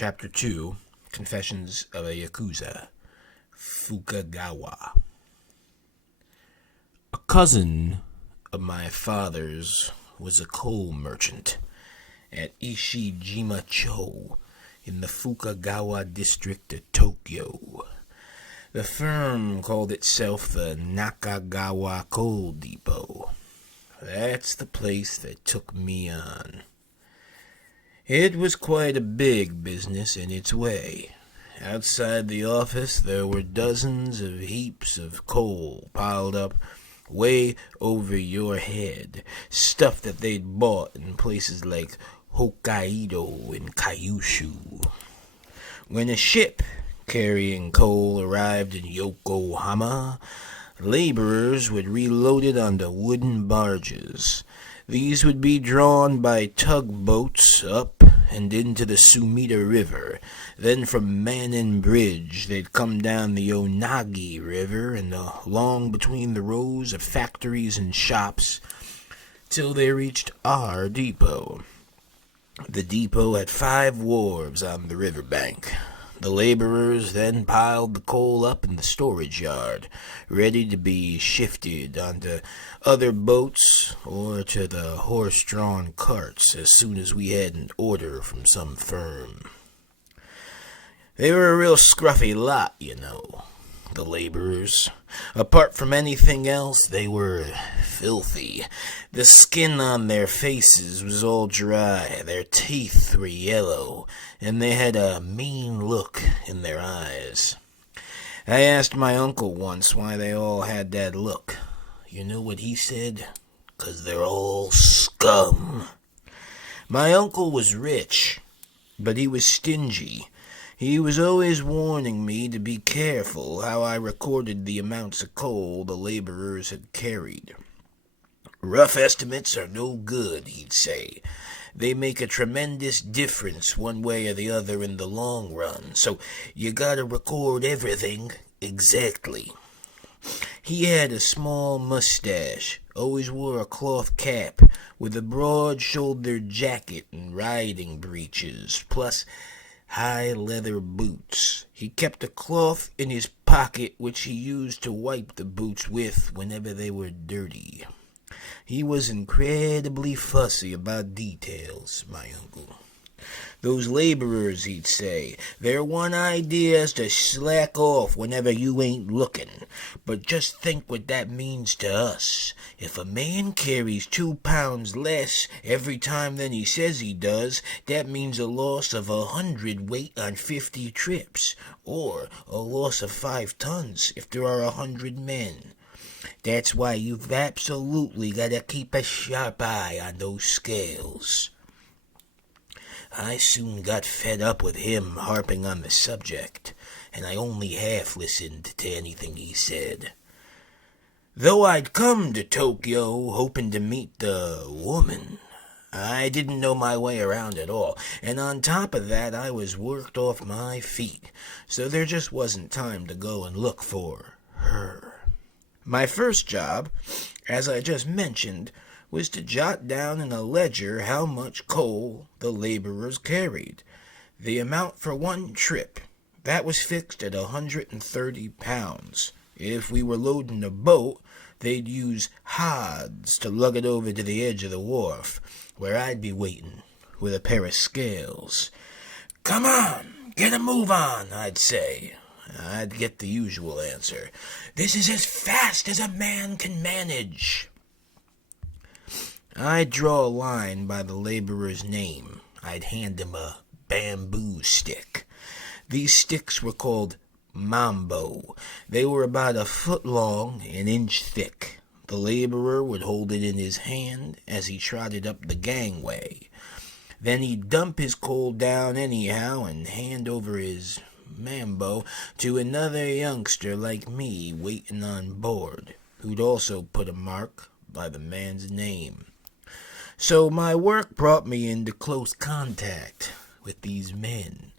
Chapter 2, Confessions of a Yakuza, Fukugawa. A cousin of my father's was a coal merchant at Ishijima-cho in the Fukugawa district of Tokyo. The firm called itself the Nakagawa Coal Depot. That's the place that took me on. It was quite a big business in its way. Outside the office there were dozens of heaps of coal piled up way over your head, stuff that they'd bought in places like Hokkaido and Kyushu. When a ship carrying coal arrived in Yokohama, laborers would reload it onto wooden barges. These would be drawn by tugboats up and into the Sumida River. Then from Manin Bridge they'd come down the Onagi River and along between the rows of factories and shops till they reached our depot. The depot had 5 wharves on the riverbank. The laborers then piled the coal up in the storage yard, ready to be shifted onto other boats or to the horse-drawn carts as soon as we had an order from some firm. They were a real scruffy lot, the laborers. Apart from anything else, they were filthy. The skin on their faces was all dry, their teeth were yellow, and they had a mean look in their eyes. I asked my uncle once why they all had that look. You know what he said? 'Cause they're all scum. My uncle was rich, but he was stingy. He was always warning me to be careful how I recorded the amounts of coal the laborers had carried. Rough estimates are no good, he'd say. They make a tremendous difference one way or the other in the long run, so you gotta record everything exactly. He had a small mustache, always wore a cloth cap, with a broad-shouldered jacket and riding breeches, plus high leather boots. He kept a cloth in his pocket which he used to wipe the boots with whenever they were dirty. He was incredibly fussy about details, my uncle. Those laborers, he'd say, their one idea is to slack off whenever you ain't looking. But just think what that means to us. If a man carries 2 pounds less every time than he says he does, that means a loss of 100 weight on 50 trips, or a loss of 5 tons if there are 100 men. That's why you've absolutely got to keep a sharp eye on those scales. I soon got fed up with him harping on the subject, and I only half listened to anything he said. Though I'd come to Tokyo hoping to meet the woman, I didn't know my way around at all, and on top of that I was worked off my feet, so there just wasn't time to go and look for her. My first job, as I just mentioned, was to jot down in a ledger how much coal the laborers carried. The amount for one trip, that was fixed at 130 pounds. If we were loading a boat, they'd use hods to lug it over to the edge of the wharf, where I'd be waiting with a pair of scales. "Come on, get a move on," I'd say. I'd get the usual answer. "This is as fast as a man can manage." I'd draw a line by the laborer's name. I'd hand him a bamboo stick. These sticks were called mambo. They were about 1 foot long, 1 inch thick. The laborer would hold it in his hand as he trotted up the gangway. Then he'd dump his coal down anyhow and hand over his mambo to another youngster like me waiting on board, who'd also put a mark by the man's name. So my work brought me into close contact with these men.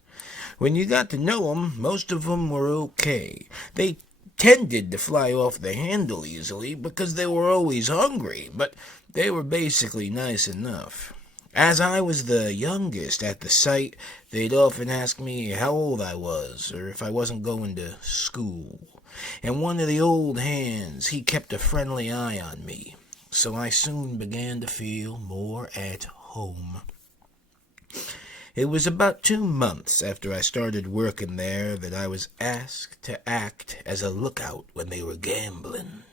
When you got to know 'em, most of 'em were okay. They tended to fly off the handle easily because they were always hungry, but they were basically nice enough. As I was the youngest at the site, they'd often ask me how old I was or if I wasn't going to school. And one of the old hands, he kept a friendly eye on me, so I soon began to feel more at home. It was about 2 months after I started working there that I was asked to act as a lookout when they were gambling.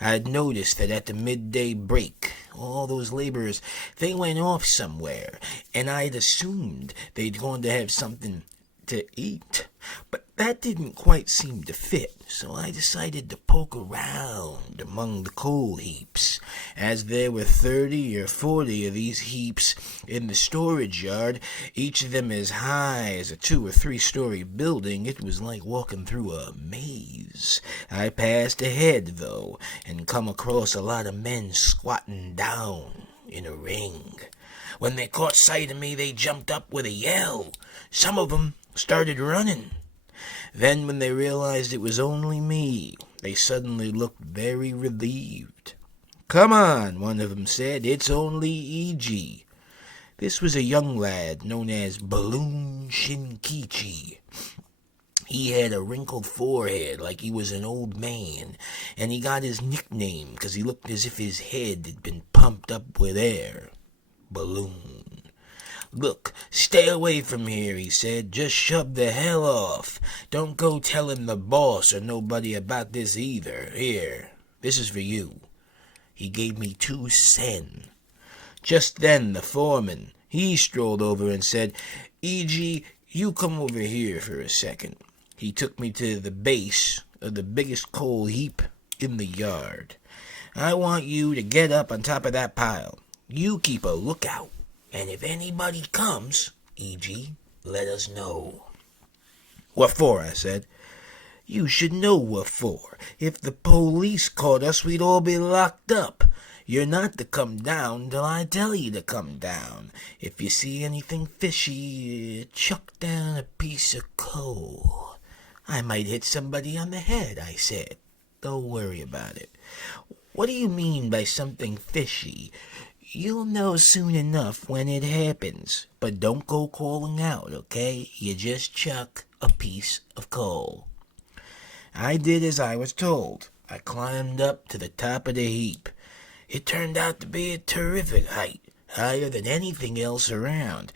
I'd noticed that at the midday break, all those laborers, they went off somewhere, and I'd assumed they'd gone to have something to eat. But that didn't quite seem to fit, so I decided to poke around among the coal heaps. As there were 30 or 40 of these heaps in the storage yard, each of them as high as a 2 or 3-story building, it was like walking through a maze. I passed ahead, though, and come across a lot of men squatting down in a ring. When they caught sight of me, they jumped up with a yell. Some of them started running. Then, when they realized it was only me, they suddenly looked very relieved. "Come on," one of them said, "it's only E.G." This was a young lad known as Balloon Shinkichi. He had a wrinkled forehead like he was an old man, and he got his nickname because he looked as if his head had been pumped up with air. Balloon. "Look, stay away from here," he said. "Just shove the hell off. Don't go telling the boss or nobody about this either. Here, this is for you." He gave me 2 sen. Just then the foreman, he strolled over and said, "E.G., you come over here for a second." He took me to the base of the biggest coal heap in the yard. "I want you to get up on top of that pile. You keep a lookout. And if anybody comes, E.G., let us know." "What for?" I said. "You should know what for. If the police caught us, we'd all be locked up. You're not to come down till I tell you to come down. If you see anything fishy, chuck down a piece of coal." "I might hit somebody on the head," I said. "Don't worry about it." "What do you mean by something fishy?" "You'll know soon enough when it happens. But don't go calling out, okay? You just chuck a piece of coal." I did as I was told. I climbed up to the top of the heap. It turned out to be a terrific height, higher than anything else around.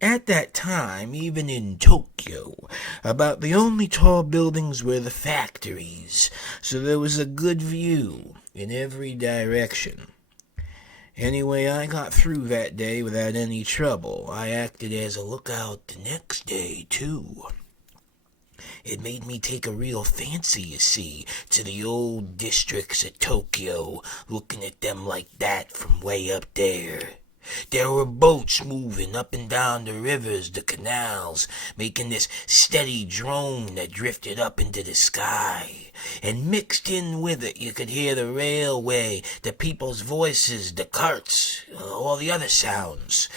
At that time, even in Tokyo, about the only tall buildings were the factories, so there was a good view in every direction. Anyway, I got through that day without any trouble. I acted as a lookout the next day, too. It made me take a real fancy, you see, to the old districts of Tokyo, looking at them like that from way up there. There were boats moving up and down the rivers, the canals, making this steady drone that drifted up into the sky. And mixed in with it, you could hear the railway, the people's voices, the carts, all the other sounds.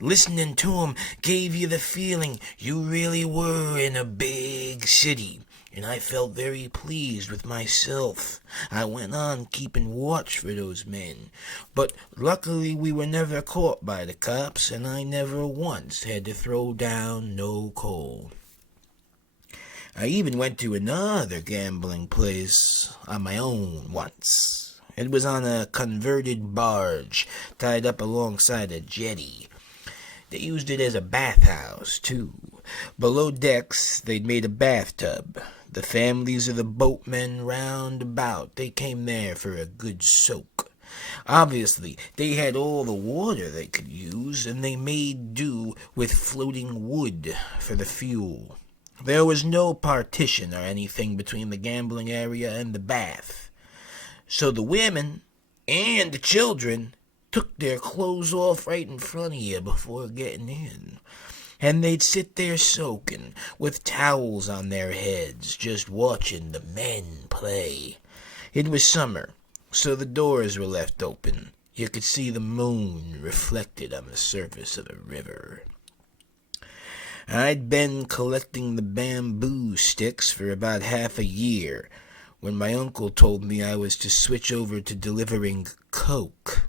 Listening to 'em gave you the feeling you really were in a big city. And I felt very pleased with myself. I went on keeping watch for those men. But luckily we were never caught by the cops, and I never once had to throw down no coal. I even went to another gambling place on my own once. It was on a converted barge tied up alongside a jetty. They used it as a bathhouse, too. Below decks, they'd made a bathtub. The families of the boatmen round about, they came there for a good soak. Obviously, they had all the water they could use, and they made do with floating wood for the fuel. There was no partition or anything between the gambling area and the bath. So the women and the children took their clothes off right in front of you before getting in. And they'd sit there soaking, with towels on their heads, just watching the men play. It was summer, so the doors were left open. You could see the moon reflected on the surface of the river. I'd been collecting the bamboo sticks for about half a year, when my uncle told me I was to switch over to delivering coke.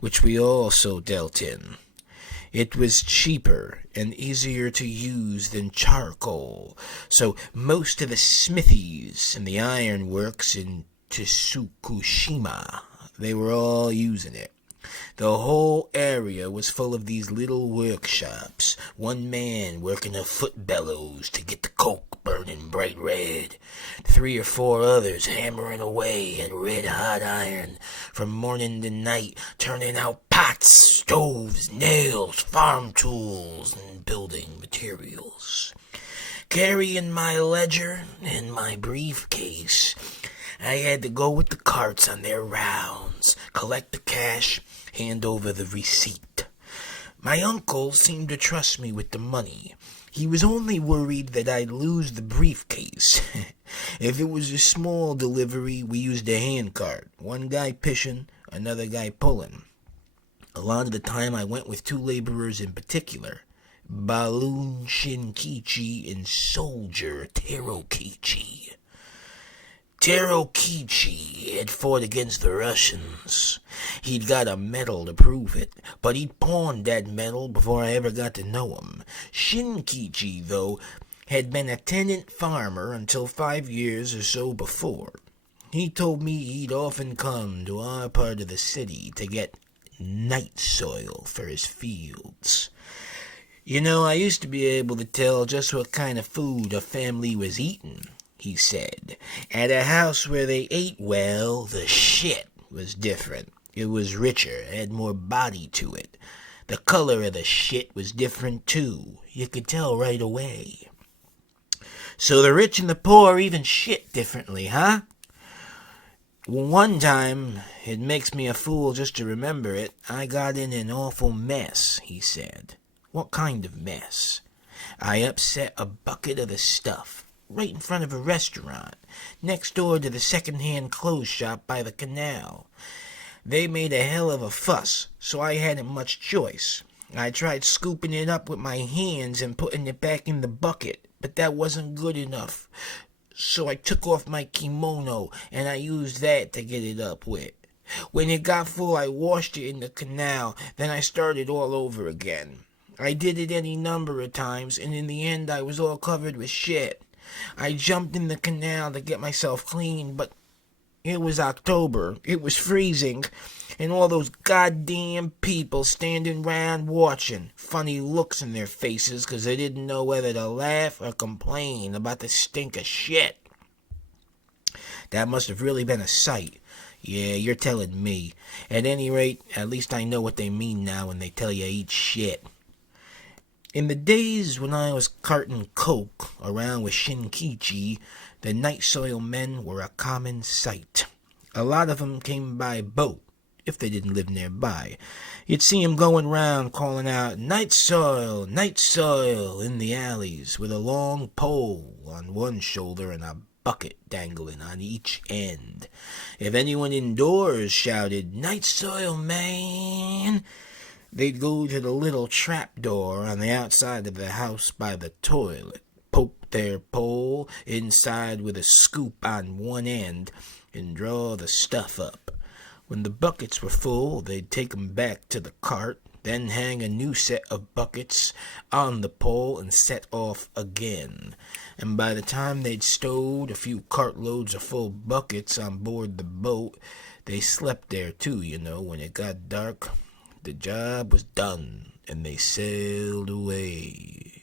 which we also dealt in. It was cheaper and easier to use than charcoal, so most of the smithies and the ironworks in Tsukushima, they were all using it. The whole area was full of these little workshops, one man working a foot bellows to get the coke burning bright red, 3 or 4 others hammering away at red-hot iron from morning to night, turning out pots, stoves, nails, farm tools, and building materials. Carrying my ledger and my briefcase, I had to go with the carts on their rounds, collect the cash, hand over the receipt. My uncle seemed to trust me with the money. He was only worried that I'd lose the briefcase. If it was a small delivery, we used a handcart, one guy pushing, another guy pulling. A lot of the time I went with 2 laborers in particular, Balloon Shinkichi and Soldier Terokichi. Terokichi had fought against the Russians. He'd got a medal to prove it, but he'd pawned that medal before I ever got to know him. Shinkichi, though, had been a tenant farmer until 5 years or so before. He told me he'd often come to our part of the city to get night soil for his fields. You know, I used to be able to tell just what kind of food a family was eating, he said. At a house where they ate well, the shit was different. It was richer, had more body to it. The color of the shit was different, too. You could tell right away. So the rich and the poor even shit differently, huh? One time, it makes me a fool just to remember it, I got in an awful mess, he said. What kind of mess? I upset a bucket of the stuff right in front of a restaurant, next door to the second-hand clothes shop by the canal. They made a hell of a fuss, so I hadn't much choice. I tried scooping it up with my hands and putting it back in the bucket, but that wasn't good enough. So I took off my kimono, and I used that to get it up with. When it got full, I washed it in the canal, then I started all over again. I did it any number of times, and in the end I was all covered with shit. I jumped in the canal to get myself clean, but it was October, it was freezing, and all those goddamn people standing round watching, funny looks in their faces 'cause they didn't know whether to laugh or complain about the stink of shit. That must have really been a sight. Yeah, you're telling me. At any rate, at least I know what they mean now when they tell you eat shit. In the days when I was carting coke around with Shinkichi, the night soil men were a common sight. A lot of 'em came by boat, if they didn't live nearby. You'd see 'em going round calling out, night soil, in the alleys, with a long pole on one shoulder and a bucket dangling on each end. If anyone indoors shouted, night soil, man, they'd go to the little trap door on the outside of the house by the toilet, poke their pole inside with a scoop on one end, and draw the stuff up. When the buckets were full, they'd take 'em back to the cart, then hang a new set of buckets on the pole and set off again. And by the time they'd stowed a few cartloads of full buckets on board the boat, they slept there too, you know, when it got dark. The job was done, and they sailed away.